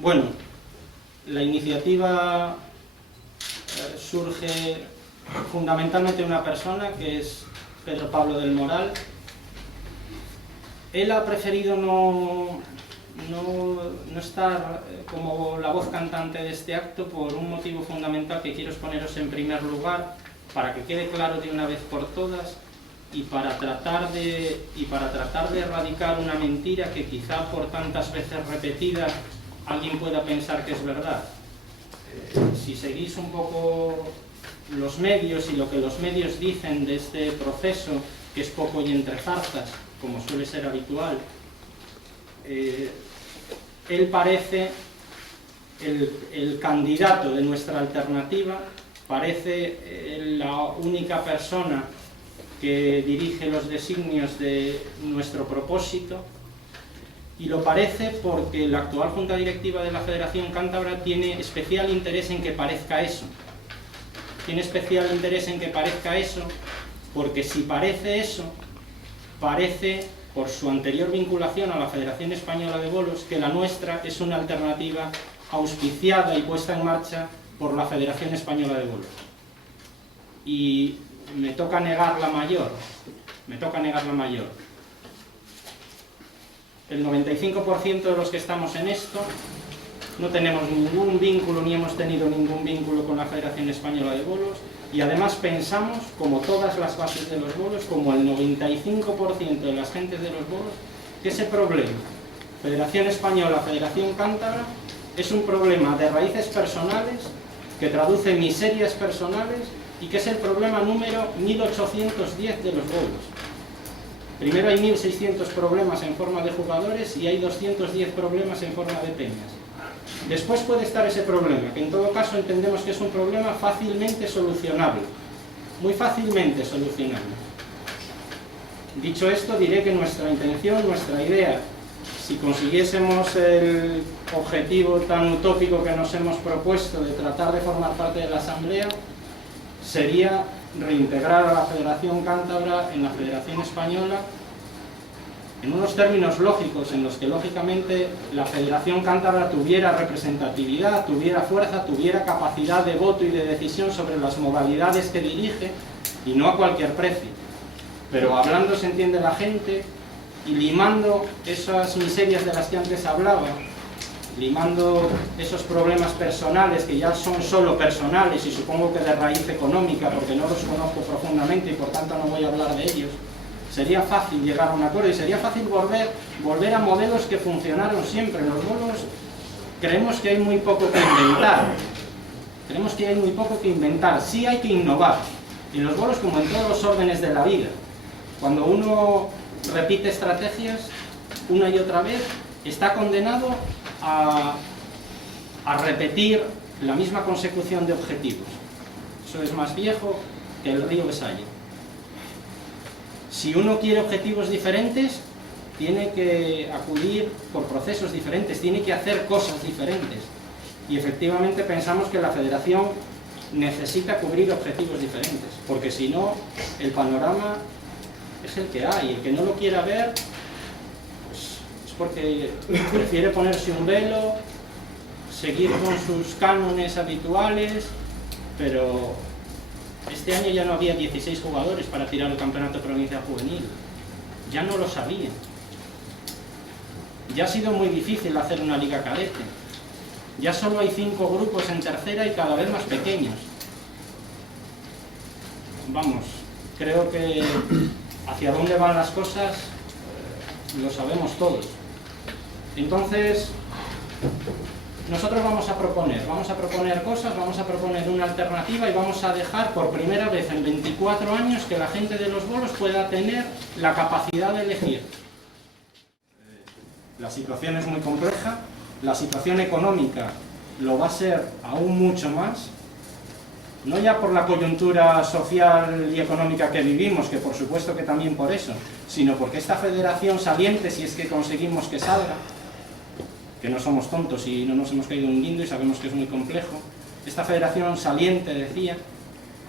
Bueno, la iniciativa surge fundamentalmente de una persona que es Pedro Pablo del Moral. Él ha preferido no estar como la voz cantante de este acto por un motivo fundamental que quiero exponeros en primer lugar, para que quede claro de una vez por todas y para tratar de erradicar una mentira que quizá por tantas veces repetida alguien pueda pensar que es verdad. Si seguís un poco los medios y lo que los medios dicen de este proceso, que es poco y entre zarzas, como suele ser habitual, él parece el candidato de nuestra alternativa, parece la única persona que dirige los designios de nuestro propósito, y lo parece porque la actual Junta Directiva de la Federación Cántabra tiene especial interés en que parezca eso. Tiene especial interés en que parezca eso porque si parece eso, parece, por su anterior vinculación a la Federación Española de Bolos, que la nuestra es una alternativa auspiciada y puesta en marcha por la Federación Española de Bolos. Y me toca negar la mayor. El 95% de los que estamos en esto no tenemos ningún vínculo ni hemos tenido ningún vínculo con la Federación Española de Bolos, y además pensamos, como todas las bases de los bolos, como el 95% de las gentes de los bolos, que ese problema, Federación Española, Federación Cántabra, es un problema de raíces personales, que traduce miserias personales y que es el problema número 1810 de los bolos. Primero hay 1600 problemas en forma de jugadores y hay 210 problemas en forma de peñas. Después puede estar ese problema, que en todo caso entendemos que es un problema fácilmente solucionable, muy fácilmente solucionable. Dicho esto, diré que nuestra intención, nuestra idea, si consiguiésemos el objetivo tan utópico que nos hemos propuesto de tratar de formar parte de la Asamblea, sería reintegrar a la Federación Cántabra en la Federación Española en unos términos lógicos, en los que lógicamente la Federación Cántabra tuviera representatividad, tuviera fuerza, tuviera capacidad de voto y de decisión sobre las modalidades que dirige, y no a cualquier precio. Pero hablando se entiende la gente, y limando esas miserias de las que antes hablaba, limando esos problemas personales que ya son solo personales y supongo que de raíz económica, porque no los conozco profundamente y por tanto no voy a hablar de ellos, sería fácil llegar a un acuerdo y sería fácil volver a modelos que funcionaron siempre. En los bolos creemos que hay muy poco que inventar. Sí hay que innovar. En los bolos, como en todos los órdenes de la vida, cuando uno repite estrategias una y otra vez, está condenado a repetir la misma consecución de objetivos. Eso es más viejo que el río Besalle. Si uno quiere objetivos diferentes, tiene que acudir por procesos diferentes, tiene que hacer cosas diferentes. Y efectivamente pensamos que la Federación necesita cubrir objetivos diferentes, porque si no, el panorama es el que hay. El que no lo quiera ver, pues, es porque prefiere ponerse un velo, seguir con sus cánones habituales, pero este año ya no había 16 jugadores para tirar el campeonato provincial juvenil. Ya no lo sabían. Ya ha sido muy difícil hacer una liga cadete. Ya solo hay 5 grupos en tercera y cada vez más pequeños. Vamos, creo que hacia dónde van las cosas lo sabemos todos. Entonces, nosotros vamos a proponer cosas, vamos a proponer una alternativa y vamos a dejar por primera vez en 24 años que la gente de los bolos pueda tener la capacidad de elegir. La situación es muy compleja, la situación económica lo va a ser aún mucho más, no ya por la coyuntura social y económica que vivimos, que por supuesto que también por eso, sino porque esta federación saliente, si es que conseguimos que salga, que no somos tontos y no nos hemos caído en un guindo y sabemos que es muy complejo, esta federación saliente, decía,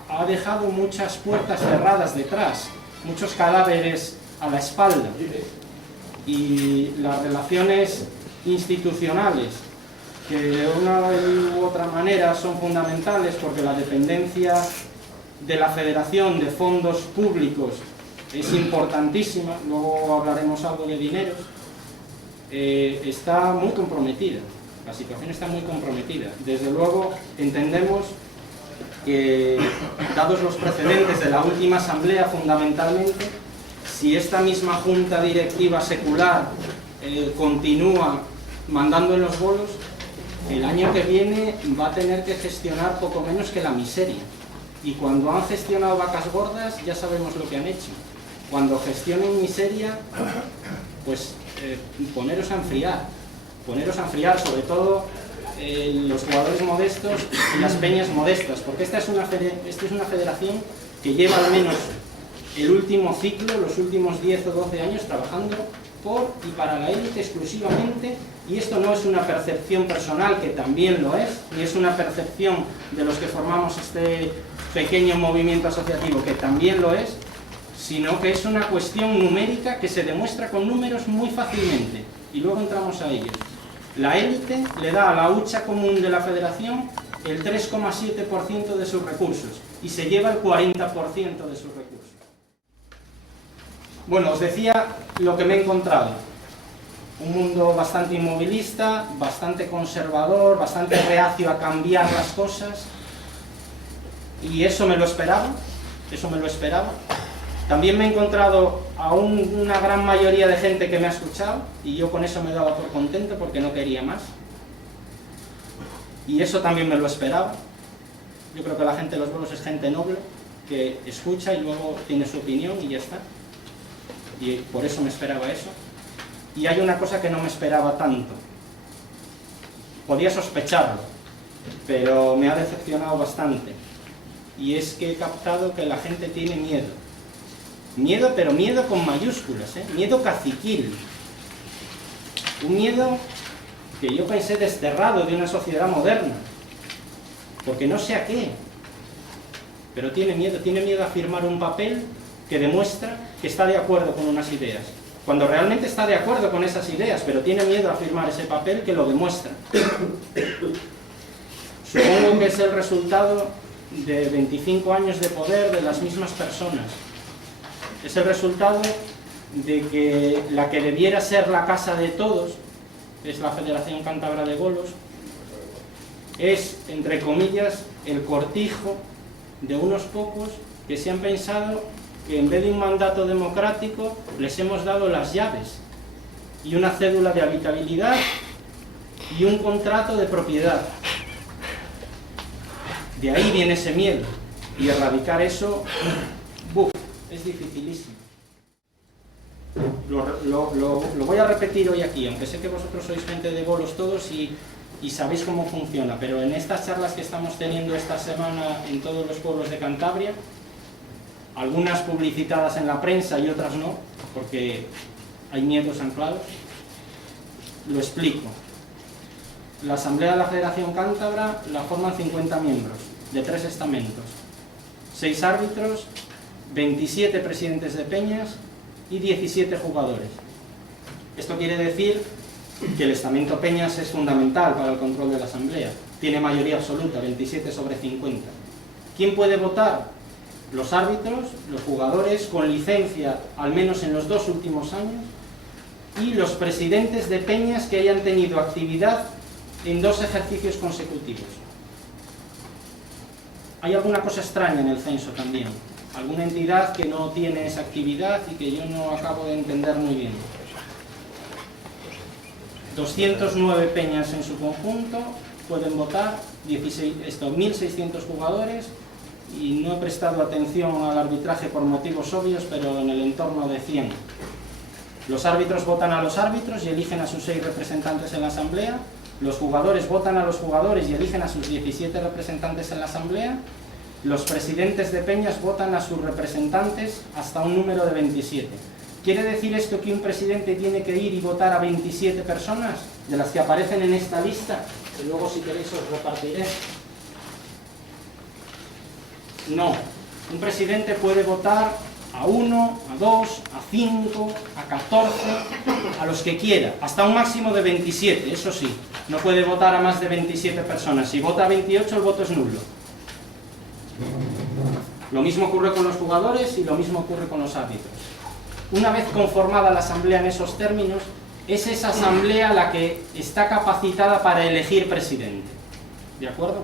ha dejado muchas puertas cerradas detrás, muchos cadáveres a la espalda, y las relaciones institucionales, que de una u otra manera son fundamentales porque la dependencia de la federación de fondos públicos es importantísima, luego hablaremos algo de dineros, está muy comprometida, la situación está muy comprometida. Desde luego entendemos que, dados los precedentes de la última asamblea, fundamentalmente, si esta misma junta directiva secular continúa mandando en los bolos, el año que viene va a tener que gestionar poco menos que la miseria. Y cuando han gestionado vacas gordas, ya sabemos lo que han hecho. Cuando gestionen miseria, pues poneros a enfriar, sobre todo los jugadores modestos y las peñas modestas, porque esta es una federación que lleva al menos el último ciclo, los últimos 10 o 12 años trabajando por y para la élite exclusivamente, y esto no es una percepción personal, que también lo es, ni es una percepción de los que formamos este pequeño movimiento asociativo, que también lo es, sino que es una cuestión numérica que se demuestra con números muy fácilmente, y luego entramos a ellos. La élite le da a la hucha común de la federación el 3,7% de sus recursos, y se lleva el 40% de sus recursos. Bueno, os decía lo que me he encontrado. Un mundo bastante inmovilista, bastante conservador, bastante reacio a cambiar las cosas, y eso me lo esperaba, También me he encontrado a una gran mayoría de gente que me ha escuchado, y yo con eso me daba por contento porque no quería más. Y eso también me lo esperaba. Yo creo que la gente de los bolos es gente noble, que escucha y luego tiene su opinión y ya está. Y por eso me esperaba eso. Y hay una cosa que no me esperaba tanto. Podía sospecharlo, pero me ha decepcionado bastante. Y es que he captado que la gente tiene miedo. Miedo, pero miedo con mayúsculas, ¿eh? Miedo caciquil. Un miedo que yo pensé desterrado de una sociedad moderna. Porque no sé a qué. Pero tiene miedo a firmar un papel que demuestra que está de acuerdo con unas ideas. Cuando realmente está de acuerdo con esas ideas, pero tiene miedo a firmar ese papel que lo demuestra. Supongo que es el resultado de 25 años de poder de las mismas personas. Es el resultado de que la que debiera ser la casa de todos, es la Federación Cántabra de Bolos, es, entre comillas, el cortijo de unos pocos que se han pensado que en vez de un mandato democrático les hemos dado las llaves y una cédula de habitabilidad y un contrato de propiedad. De ahí viene ese miedo, y erradicar eso es dificilísimo. Lo voy a repetir hoy aquí, aunque sé que vosotros sois gente de bolos todos y sabéis cómo funciona, pero en estas charlas que estamos teniendo esta semana en todos los pueblos de Cantabria, algunas publicitadas en la prensa y otras no, porque hay miedos anclados, lo explico. La Asamblea de la Federación Cántabra la forman 50 miembros, de 3 estamentos, 6 árbitros, 27 presidentes de peñas y 17 jugadores. Esto quiere decir que el estamento peñas es fundamental para el control de la Asamblea. Tiene mayoría absoluta, 27 sobre 50. ¿Quién puede votar? Los árbitros, los jugadores con licencia, al menos en los 2 últimos años, y los presidentes de peñas que hayan tenido actividad en 2 ejercicios consecutivos. Hay alguna cosa extraña en el censo también, alguna entidad que no tiene esa actividad y que yo no acabo de entender muy bien. 209 peñas en su conjunto, pueden votar 1.600 jugadores, y no he prestado atención al arbitraje por motivos obvios, pero en el entorno de 100. Los árbitros votan a los árbitros y eligen a sus 6 representantes en la asamblea, los jugadores votan a los jugadores y eligen a sus 17 representantes en la asamblea, los presidentes de peñas votan a sus representantes hasta un número de 27. ¿Quiere decir esto que un presidente tiene que ir y votar a 27 personas, de las que aparecen en esta lista, que luego si queréis os repartiré? No, un presidente puede votar a 1, a 2, a 5, a 14, a los que quiera, hasta un máximo de 27, eso sí, no puede votar a más de 27 personas, si vota a 28 el voto es nulo. Lo mismo ocurre con los jugadores y lo mismo ocurre con los árbitros. Una vez conformada la asamblea en esos términos, es esa asamblea la que está capacitada para elegir presidente. ¿De acuerdo?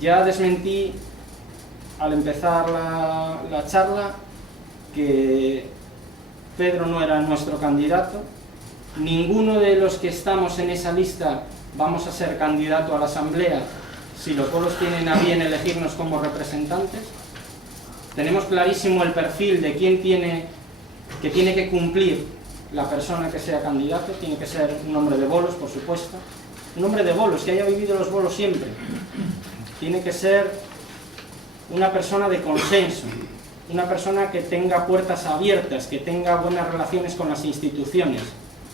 Ya desmentí al empezar la charla que Pedro no era nuestro candidato. Ninguno de los que estamos en esa lista vamos a ser candidato a la asamblea si los pueblos tienen a bien elegirnos como representantes. Tenemos clarísimo el perfil de quién tiene que cumplir la persona que sea candidato. Tiene que ser un hombre de bolos, por supuesto. Un hombre de bolos, que haya vivido los bolos siempre. Tiene que ser una persona de consenso, una persona que tenga puertas abiertas, que tenga buenas relaciones con las instituciones.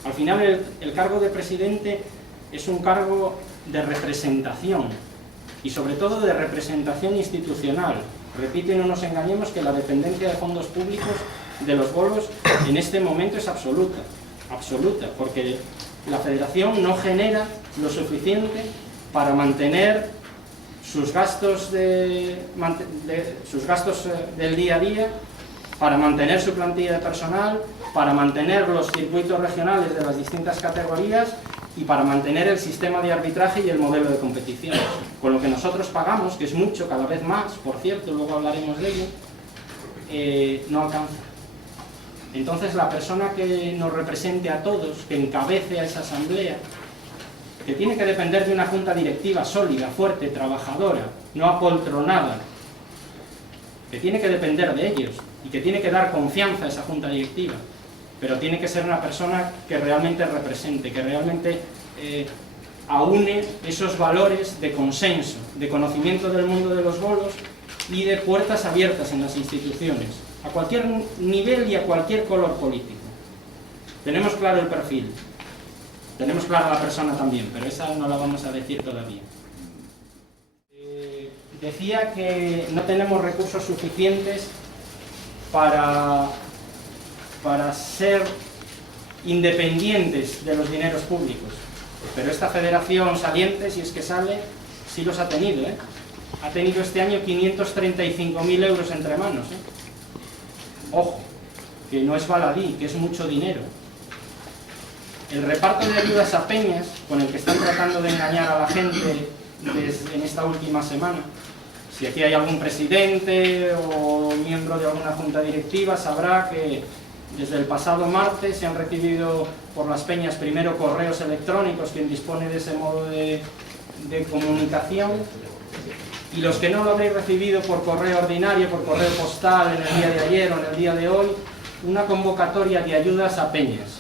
Al final el cargo de presidente es un cargo de representación y sobre todo de representación institucional. Repito, y no nos engañemos, que la dependencia de fondos públicos de los bolos en este momento es absoluta, porque la federación no genera lo suficiente para mantener sus gastos del día a día, para mantener su plantilla de personal, para mantener los circuitos regionales de las distintas categorías y para mantener el sistema de arbitraje y el modelo de competición. Con lo que nosotros pagamos, que es mucho, cada vez más, por cierto, luego hablaremos de ello, no alcanza. Entonces la persona que nos represente a todos, que encabece a esa asamblea, que tiene que depender de una junta directiva sólida, fuerte, trabajadora, no apoltronada, que tiene que depender de ellos y que tiene que dar confianza a esa junta directiva, pero tiene que ser una persona que realmente represente, que realmente aúne esos valores de consenso, de conocimiento del mundo de los bolos y de puertas abiertas en las instituciones, a cualquier nivel y a cualquier color político. Tenemos claro el perfil. Tenemos clara la persona también, pero esa no la vamos a decir todavía. Decía que no tenemos recursos suficientes para ser independientes de los dineros públicos. Pero esta federación saliente, si es que sale, sí los ha tenido, ¿eh? Ha tenido este año 535.000 euros entre manos, ¿eh? Ojo, que no es baladí, que es mucho dinero. El reparto de ayudas a peñas, con el que están tratando de engañar a la gente en esta última semana, si aquí hay algún presidente o miembro de alguna junta directiva, sabrá que desde el pasado martes se han recibido por las peñas primero correos electrónicos, quien dispone de ese modo de comunicación, y los que no lo habréis recibido por correo ordinario, por correo postal en el día de ayer o en el día de hoy, una convocatoria de ayudas a peñas.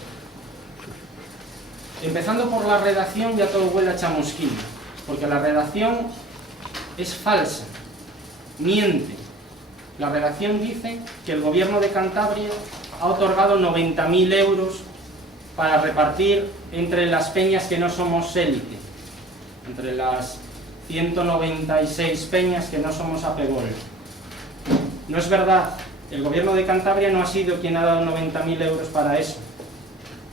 Empezando por la redacción, ya todo huele a chamusquina, porque la redacción es falsa, miente. La redacción dice que el gobierno de Cantabria ha otorgado 90.000 euros para repartir entre las peñas que no somos élite, entre las 196 peñas que no somos apegol. No es verdad, el gobierno de Cantabria no ha sido quien ha dado 90.000 euros para eso.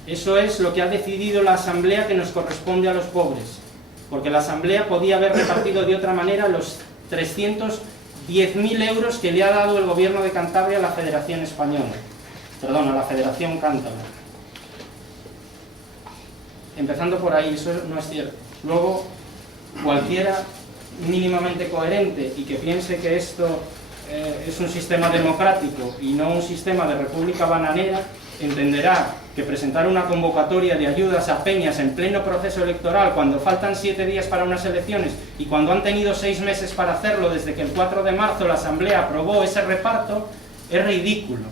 Eso es lo que ha decidido la asamblea que nos corresponde a los pobres, porque la asamblea podía haber repartido de otra manera los 310.000 euros que le ha dado el gobierno de Cantabria a la Federación Española, perdón, a la Federación Cántabra. Empezando por ahí, eso no es cierto. Luego, cualquiera mínimamente coherente y que piense que esto es un sistema democrático y no un sistema de república bananera, entenderá que presentar una convocatoria de ayudas a peñas en pleno proceso electoral, cuando faltan 7 días para unas elecciones y cuando han tenido 6 meses para hacerlo desde que el 4 de marzo la asamblea aprobó ese reparto, es ridículo.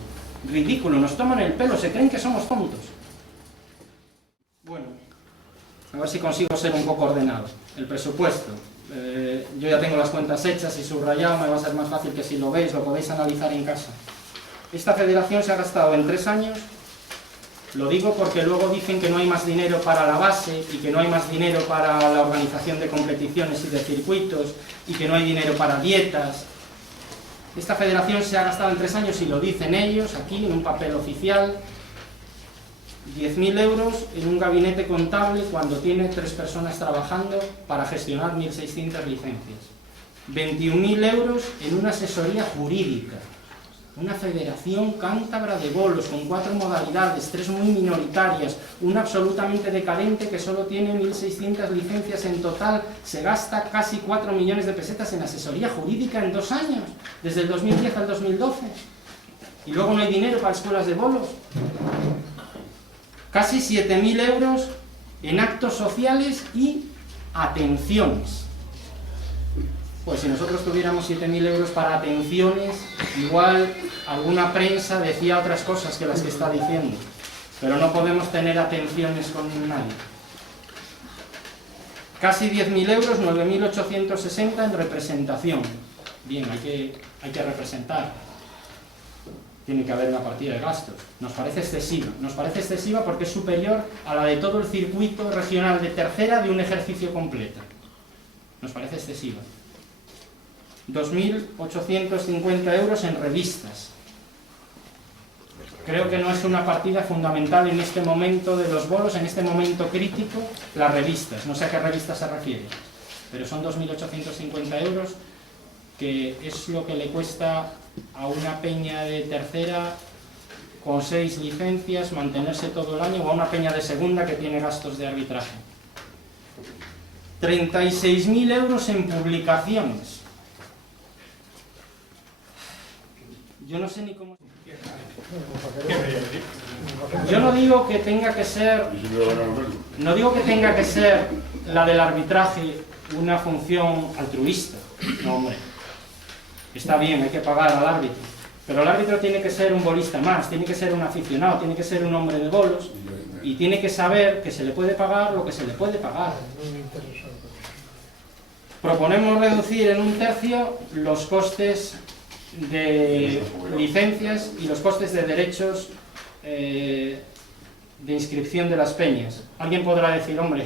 Ridículo, nos toman el pelo, se creen que somos tontos. Bueno, a ver si consigo ser un poco ordenado. El presupuesto. Yo ya tengo las cuentas hechas y subrayado, me va a ser más fácil que si lo veis, lo podéis analizar en casa. Esta federación se ha gastado en 3 años, lo digo porque luego dicen que no hay más dinero para la base y que no hay más dinero para la organización de competiciones y de circuitos y que no hay dinero para dietas. Esta federación se ha gastado en 3 años, y lo dicen ellos aquí en un papel oficial, 10.000 euros en un gabinete contable cuando tiene 3 personas trabajando para gestionar 1.600 licencias. 21.000 euros en una asesoría jurídica. Una federación cántabra de bolos con 4 modalidades, 3 muy minoritarias, una absolutamente decadente que solo tiene 1.600 licencias en total, se gasta casi 4 millones de pesetas en asesoría jurídica en 2 años, desde el 2010 al 2012. Y luego no hay dinero para escuelas de bolos. Casi 7.000 euros en actos sociales y atenciones. Pues si nosotros tuviéramos 7.000 euros para atenciones, igual alguna prensa decía otras cosas que las que está diciendo, pero no podemos tener atenciones con nadie. Casi 10.000 euros, 9.860 en representación. Bien, hay que representar. Tiene que haber una partida de gastos. Nos parece excesiva porque es superior a la de todo el circuito regional de tercera de un ejercicio completo. Nos parece excesiva. 2.850 euros en revistas. Creo que no es una partida fundamental en este momento de los bolos, en este momento crítico, las revistas. No sé a qué revistas se refiere, pero son 2.850 euros, que es lo que le cuesta a una peña de tercera con 6 licencias mantenerse todo el año, o a una peña de segunda que tiene gastos de arbitraje. 36.000 euros en publicaciones. Yo no sé ni cómo... Yo no digo que tenga que ser... No digo que tenga que ser la del arbitraje una función altruista. No, hombre. Está bien, hay que pagar al árbitro. Pero el árbitro tiene que ser un bolista más, tiene que ser un aficionado, tiene que ser un hombre de bolos, y tiene que saber que se le puede pagar lo que se le puede pagar. Proponemos reducir en 1/3 los costes de licencias y los costes de derechos de inscripción de las peñas. Alguien podrá decir, hombre,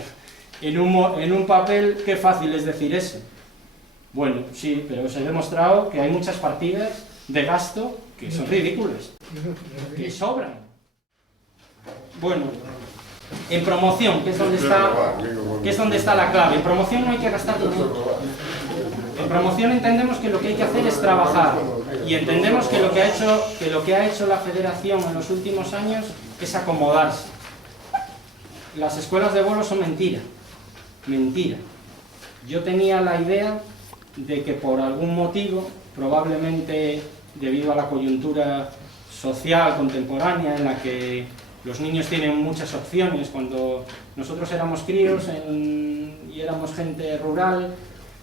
en un papel qué fácil es decir eso. Bueno, sí, pero os he demostrado que hay muchas partidas de gasto que son ridículas, que sobran. Bueno, en promoción, que es donde está la clave. En promoción no hay que gastar dinero. En promoción entendemos que lo que hay que hacer es trabajar, y entendemos que lo que ha hecho la federación en los últimos años es acomodarse. Las escuelas de bolos son mentira. Yo tenía la idea de que por algún motivo, probablemente debido a la coyuntura social contemporánea en la que los niños tienen muchas opciones, cuando nosotros éramos críos y éramos gente rural,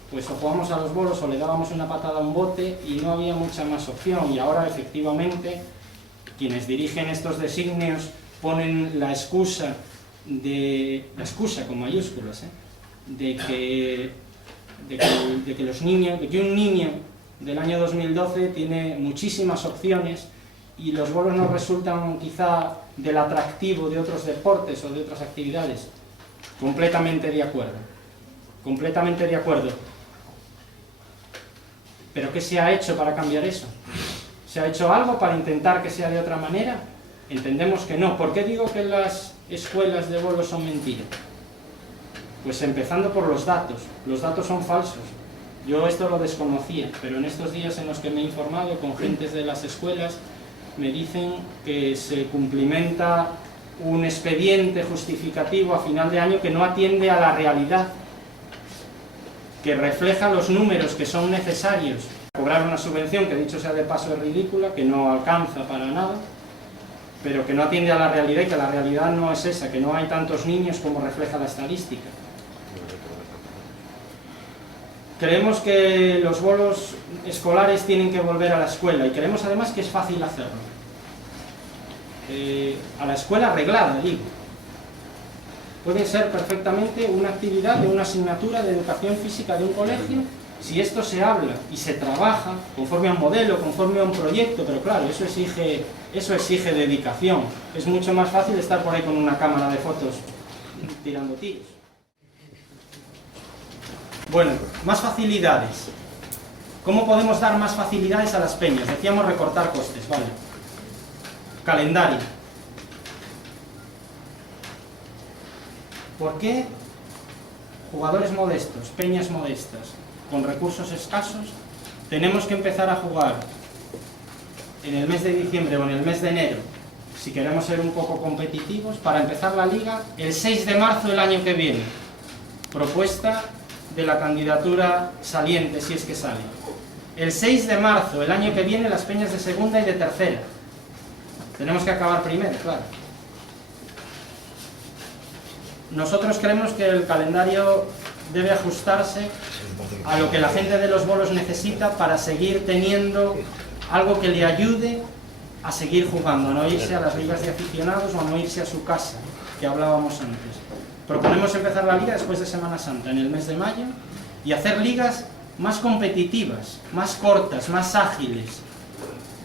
pues o jugábamos a los bolos o le dábamos una patada a un bote y no había mucha más opción. Y ahora efectivamente quienes dirigen estos designios ponen la excusa con mayúsculas, de que un niño del año 2012 tiene muchísimas opciones y los bolos no resultan quizá del atractivo de otros deportes o de otras actividades. Completamente de acuerdo. ¿Pero qué se ha hecho para cambiar eso? ¿Se ha hecho algo para intentar que sea de otra manera? Entendemos que no. ¿Por qué digo que las escuelas de bolos son mentira? Pues empezando por los datos. Los datos son falsos. Yo esto lo desconocía, pero en estos días en los que me he informado con gentes de las escuelas, me dicen que se cumplimenta un expediente justificativo a final de año que no atiende a la realidad, que refleja los números que son necesarios para cobrar una subvención, que dicho sea de paso es ridícula, que no alcanza para nada, pero que no atiende a la realidad, y que la realidad no es esa, que no hay tantos niños como refleja la estadística. Creemos que los bolos escolares tienen que volver a la escuela, y creemos además que es fácil hacerlo. A la escuela reglada, digo. Puede ser perfectamente una actividad de una asignatura de educación física de un colegio, si esto se habla y se trabaja conforme a un modelo, conforme a un proyecto, pero claro, eso exige dedicación. Es mucho más fácil estar por ahí con una cámara de fotos tirando tiros. Bueno, más facilidades. ¿Cómo podemos dar más facilidades a las peñas? Decíamos recortar costes, vale. Calendario. ¿Por qué jugadores modestos, peñas modestas, con recursos escasos, tenemos que empezar a jugar en el mes de diciembre o en el mes de enero, si queremos ser un poco competitivos, para empezar la liga el 6 de marzo del año que viene? Propuesta de la candidatura saliente, si es que sale. El 6 de marzo del año que viene las peñas de segunda y de tercera. Tenemos que acabar primero, claro. Nosotros creemos que el calendario debe ajustarse a lo que la gente de los bolos necesita para seguir teniendo algo que le ayude a seguir jugando, a no irse a las ligas de aficionados o a no irse a su casa, que hablábamos antes. Proponemos empezar la liga después de Semana Santa, en el mes de mayo, y hacer ligas más competitivas, más cortas, más ágiles,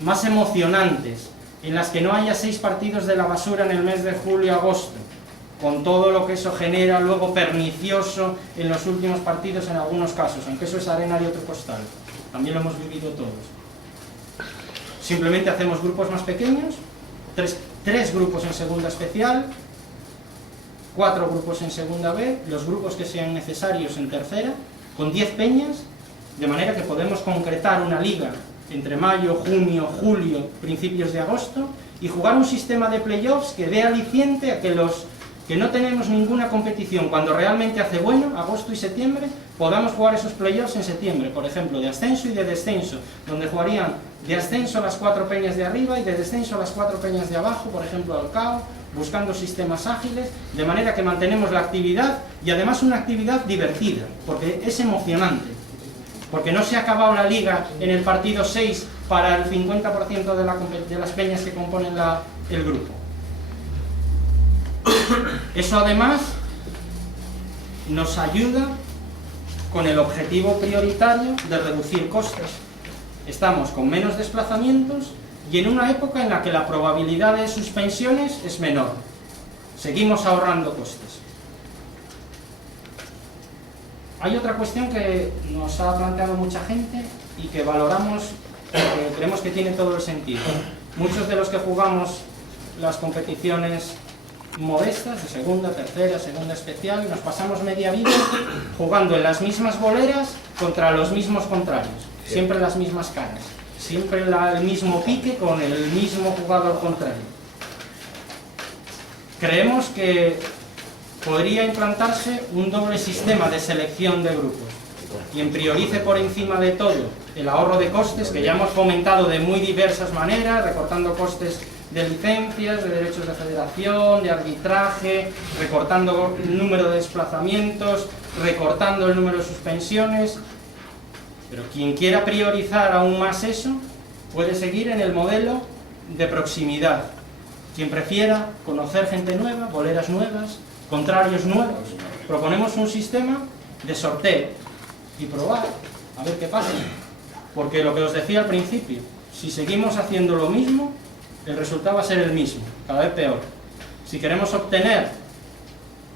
más emocionantes, en las que no haya 6 partidos de la basura en el mes de julio-agosto, con todo lo que eso genera luego pernicioso en los últimos partidos en algunos casos, aunque eso es arena de otro costal, también lo hemos vivido todos. Simplemente hacemos grupos más pequeños, tres grupos en segunda especial, 4 grupos en segunda B, los grupos que sean necesarios en tercera, con 10 peñas, de manera que podemos concretar una liga entre mayo, junio, julio, principios de agosto, y jugar un sistema de playoffs que dé aliciente a que los que no tenemos ninguna competición cuando realmente hace bueno, agosto y septiembre, podamos jugar esos playoffs en septiembre, por ejemplo, de ascenso y de descenso, donde jugarían de ascenso las 4 peñas de arriba y de descenso las 4 peñas de abajo, por ejemplo, Alcao, buscando sistemas ágiles, de manera que mantenemos la actividad y además una actividad divertida, porque es emocionante, porque no se ha acabado la liga en el partido 6 para el 50% de las peñas que componen el grupo. Eso además nos ayuda con el objetivo prioritario de reducir costes. Estamos con menos desplazamientos y en una época en la que la probabilidad de suspensiones es menor. Seguimos ahorrando costes. Hay otra cuestión que nos ha planteado mucha gente y que valoramos, que creemos que tiene todo el sentido. Muchos de los que jugamos las competiciones modestas, de segunda, tercera, segunda especial, y nos pasamos media vida jugando en las mismas boleras contra los mismos contrarios, siempre las mismas caras, siempre el mismo pique con el mismo jugador contrario. Creemos que podría implantarse un doble sistema de selección de grupos. Quien priorice por encima de todo el ahorro de costes, que ya hemos fomentado de muy diversas maneras, recortando costes de licencias, de derechos de federación, de arbitraje, recortando el número de desplazamientos, recortando el número de suspensiones. Pero quien quiera priorizar aún más eso, puede seguir en el modelo de proximidad. Quien prefiera conocer gente nueva, boleras nuevas, contrarios nuevos, proponemos un sistema de sorteo y probar, a ver qué pasa. Porque lo que os decía al principio, si seguimos haciendo lo mismo, el resultado va a ser el mismo, cada vez peor. Si queremos obtener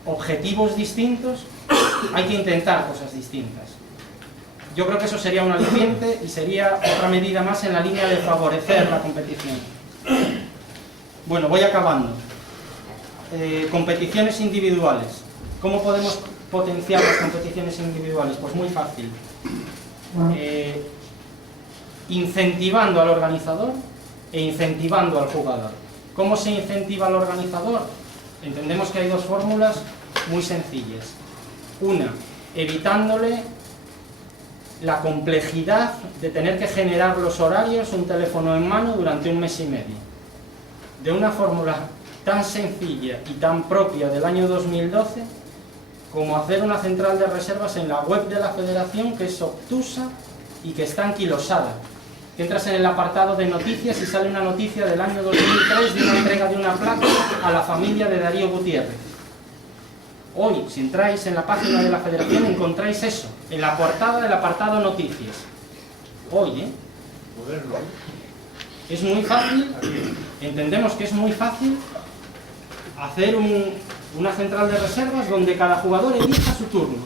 objetivos distintos, hay que intentar cosas distintas. Yo creo que eso sería un aliciente y sería otra medida más en la línea de favorecer la competición. Bueno, voy acabando. Competiciones individuales. ¿Cómo podemos potenciar las competiciones individuales? Pues muy fácil. Incentivando al organizador e incentivando al jugador. ¿Cómo se incentiva al organizador? Entendemos que hay 2 fórmulas muy sencillas. Una, evitándole la complejidad de tener que generar los horarios, un teléfono en mano durante un mes y medio. De una fórmula tan sencilla y tan propia del año 2012 como hacer una central de reservas en la web de la federación, que es obtusa y que está anquilosada. Que entras en el apartado de noticias y sale una noticia del año 2003 de una entrega de una placa a la familia de Darío Gutiérrez. Hoy, si entráis en la página de la federación, encontráis eso, en la portada del apartado noticias. Hoy, es muy fácil, entendemos que es muy fácil hacer una central de reservas donde cada jugador elija su turno.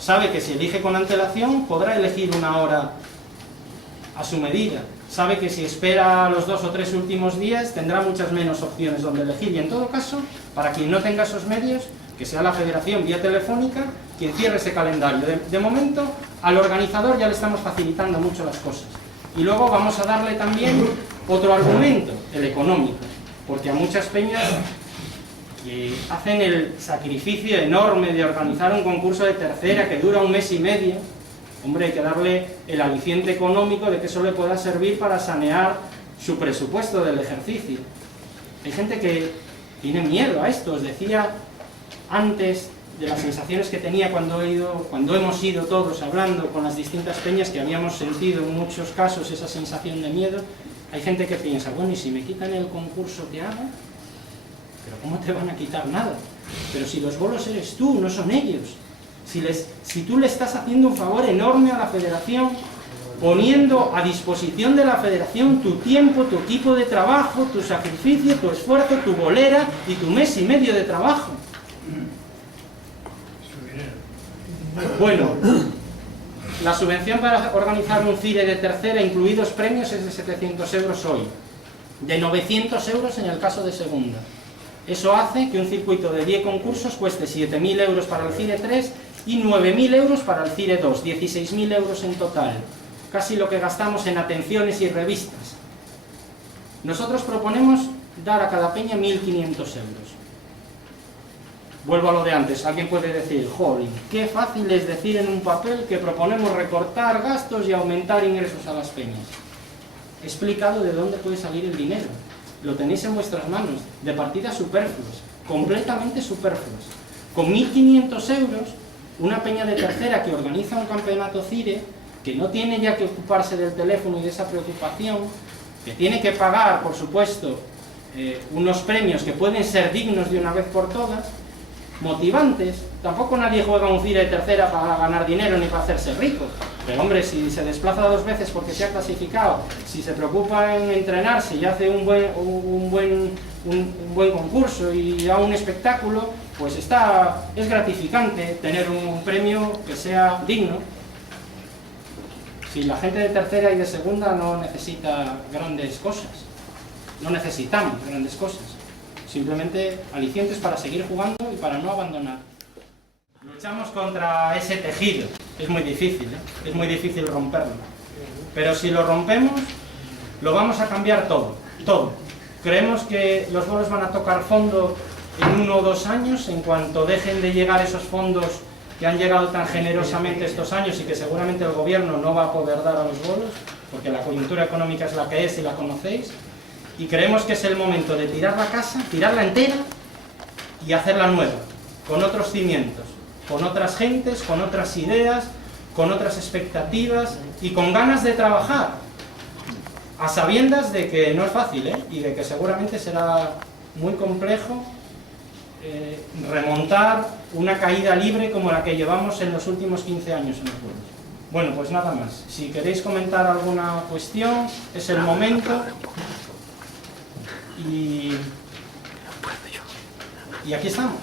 Sabe que si elige con antelación podrá elegir una hora a su medida. Sabe que si espera los 2 o 3 últimos días tendrá muchas menos opciones donde elegir, y en todo caso, para quien no tenga esos medios, que sea la federación vía telefónica quien cierre ese calendario. De momento, al organizador ya le estamos facilitando mucho las cosas. Y luego vamos a darle también otro argumento, el económico, porque a muchas peñas que hacen el sacrificio enorme de organizar un concurso de tercera que dura 1 mes y medio, hombre, hay que darle el aliciente económico de que eso le pueda servir para sanear su presupuesto del ejercicio. Hay gente que tiene miedo a esto. Os decía antes de las sensaciones que tenía cuando hemos ido todos hablando con las distintas peñas, que habíamos sentido en muchos casos esa sensación de miedo. Hay gente que piensa, bueno, ¿y si me quitan el concurso que hago? Pero ¿cómo te van a quitar nada? Pero si los bolos eres tú, no son ellos. Si tú le estás haciendo un favor enorme a la federación, poniendo a disposición de la federación tu tiempo, tu equipo de trabajo, tu sacrificio, tu esfuerzo, tu bolera y tu mes y medio de trabajo. Bueno, la subvención para organizar un CIRE de tercera, incluidos premios, es de 700 euros hoy, de 900 euros en el caso de segunda. Eso hace que un circuito de 10 concursos cueste 7.000 euros para el CIRE 3 y 9.000 euros para el CIRE 2, 16.000 euros en total. Casi lo que gastamos en atenciones y revistas. Nosotros proponemos dar a cada peña 1.500 euros. Vuelvo a lo de antes. Alguien puede decir, jolín, qué fácil es decir en un papel que proponemos recortar gastos y aumentar ingresos a las peñas. He explicado de dónde puede salir el dinero. Lo tenéis en vuestras manos, de partidas superfluas, completamente superfluas. Con 1.500 euros, una peña de tercera que organiza un campeonato CIRE, que no tiene ya que ocuparse del teléfono y de esa preocupación, que tiene que pagar, por supuesto, unos premios que pueden ser dignos de una vez por todas, motivantes. Tampoco nadie juega un CIRE de tercera para ganar dinero ni para hacerse rico. Pero hombre, si se desplaza 2 veces porque se ha clasificado, si se preocupa en entrenarse y hace un buen concurso y da un espectáculo, pues es gratificante tener un premio que sea digno. Si la gente de tercera y de segunda no necesita grandes cosas, no necesitamos grandes cosas, simplemente alicientes para seguir jugando y para no abandonar. Luchamos contra ese tejido, es muy difícil, es muy difícil romperlo, pero si lo rompemos, lo vamos a cambiar todo. Creemos que los bolos van a tocar fondo en 1 o 2 años, en cuanto dejen de llegar esos fondos que han llegado tan generosamente estos años y que seguramente el gobierno no va a poder dar a los bolos, porque la coyuntura económica es la que es y la conocéis, y creemos que es el momento de tirar la casa, tirarla entera y hacerla nueva, con otros cimientos, con otras gentes, con otras ideas, con otras expectativas y con ganas de trabajar, a sabiendas de que no es fácil, y de que seguramente será muy complejo remontar una caída libre como la que llevamos en los últimos 15 años en los pueblos. Bueno, pues nada más. Si queréis comentar alguna cuestión, es el momento. Y aquí estamos.